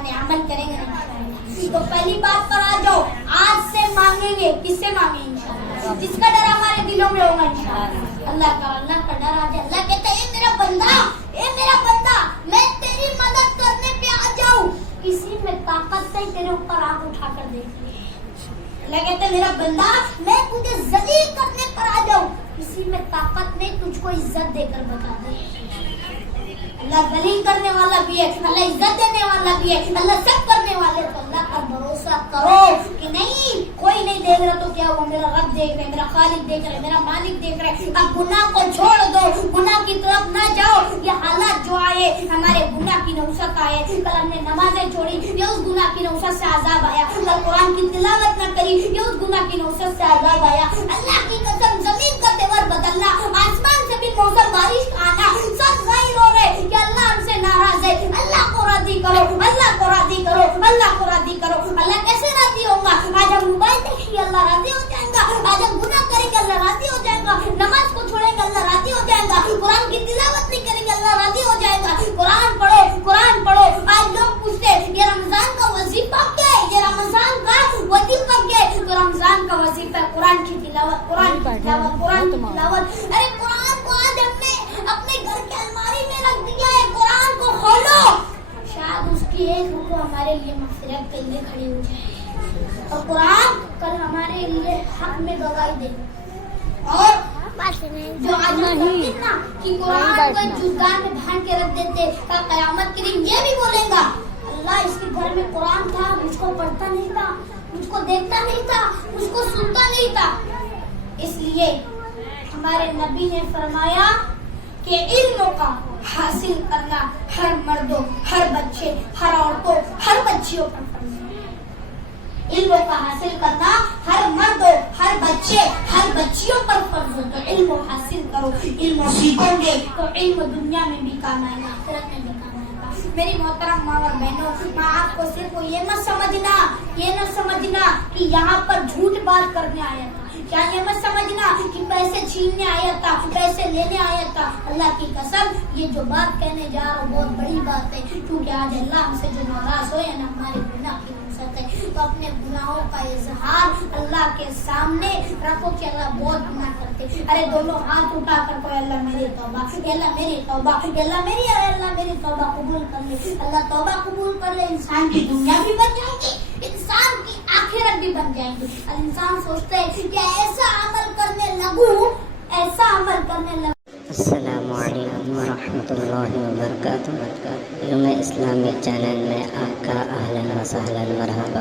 مانے عمل کریں گے انشاءاللہ. تو پہلی بات پر آ جاؤ, آج سے مانگیں گے. کس سے مانگیں گے انشاءاللہ؟ جس کا ڈر ہمارے دلوں میں ہوگا انشاءاللہ. اللہ کا ڈر آ جائے. اللہ کہتا ہے اے میرا بندہ میں تیری مدد کرنے پہ آ جاؤں, کسی میں طاقت نہیں تیرے اوپر آنکھ اٹھا کر دیکھتی ہے. اللہ کہتا ہے میرا بندہ میں تجھے ذلیل کرنے پر آ جاؤں, کسی میں طاقت نہیں تجھ کو عزت دے کر بتا دے. اللہ ذلیل کرنے والا بھی ہے, اللہ عزت دینے والا بھی ہے, اللہ سب کرنے والے. تو اللہ پر بھروسہ کرو کہ نہیں کوئی نہیں دیکھ رہا تو کیا ہوا, میرا رب دیکھ رہے, میرا خالق دیکھ رہے, میرا مالک دیکھ رہے. اب گناہ کو چھوڑ دو, گناہ کی طرف نہ جاؤ. یہ حالات جو آئے ہمارے گناہ کی نوسط آئے, کل ہم نے نمازیں چھوڑی یہ اس گناہ کی نوسط سے عذاب آیا, کل قرآن کی تلاوت نہ کری یہ اس گناہ کی نوسط سے عذاب آیا. اللہ کی قسم زمین کا تیور بدلنا, آسمان سے بھی موسم بارش آنا, سب ظاہر ہو رہے کہ اللہ ہم سے ناراض ہے. اللہ کو راضی کرو, اللہ کو راضی کرو, اللہ کو راضی کرو. اللہ کیسے راضی ہوگا؟ آج ہم موبائل دیکھیں گے اللہ راضی ہو جائے گا, آج ہم گناہ کریں گے اللہ راضی ہو جائے گا, نماز کو چھوڑیں گے اللہ راضی ہو جائے گا, قرآن کی تلاوت نہیں کریں گے اللہ راضی ہو جائے گا. قرآن پڑھو. آج لوگ پوچھتے یہ رمضان کا وظیفہ کیا ہے, یہ رمضان کا وظیفہ کیا ہے؟ تو رمضان کا وظیفہ ہے قرآن کی تلاوت, قرآن کی تلاوت. ارے قرآن کو آج ہم نے اپنے گھر کے الماری میں رکھ دیا ہے, قرآن کو کھولو, شاید اس کی ایک رکو ہمارے لیے مغفرت کے لیے کھڑی ہو جائے, اور قرآن کل ہمارے لیے حق میں گواہی دے. اور جو آج ممکن نا کہ قرآن کو جزدان میں بھان کے رکھ دیتے, کل قیامت کے دن یہ بھی بولیں گا اللہ اس کے گھر میں قرآن تھا, مجھ کو پڑھتا نہیں تھا, مجھ کو دیکھتا نہیں تھا, مجھ کو سنتا نہیں تھا. اس لیے ہمارے نبی نے فرمایا کہ علم کا حاصل کرنا ہر مردوں, ہر بچے, ہر عورتوں, ہر بچیوں پر فرض ہے. علم کا حاصل کرنا ہر مردوں, ہر بچے, ہر بچیوں پر فرض ہے. تو علم حاصل کرو, علم سیکھو گے تو علم دنیا میں بھی کام آئے گا, آخرت میں بھی کام آئے گا. میری محترم ماں اور بہنوں, میں آپ کو صرف یہ نہ سمجھنا کہ یہاں پر جھوٹ بات کرنے آیا تھا, کیا یہ مت سمجھنا کہ پیسے چھیننے آیا تھا, پیسے لینے آیا تھا. اللہ کی قسم یہ جو بات کہنے جا رہا ہوں بہت بڑی بات ہے, کیونکہ آج اللہ ہم سے جو ناراض ہوئے نا ہمارے گناہ کی نوسط ہے. تو اپنے گناہوں کا اظہار اللہ کے سامنے رکھو کہ اللہ بہت گناہ کرتے. ارے دونوں ہاتھ اٹھا کر کوئی اللہ میری توبہ, اللہ میری توبہ, اللہ میری توبہ قبول کر لے. اللہ توبہ قبول کر لے, انسان کی دنیا بھی بن جائے گی, انسان کی آخرت بھی بن جائیں گی. انسان سوچتا ہے کہ ایسا عمل کرنے لگوں. السلام علیکم ورحمۃ اللہ وبرکاتہ. علم اسلامی چینل میں آپ کا اہلا و سہلا مرحبا.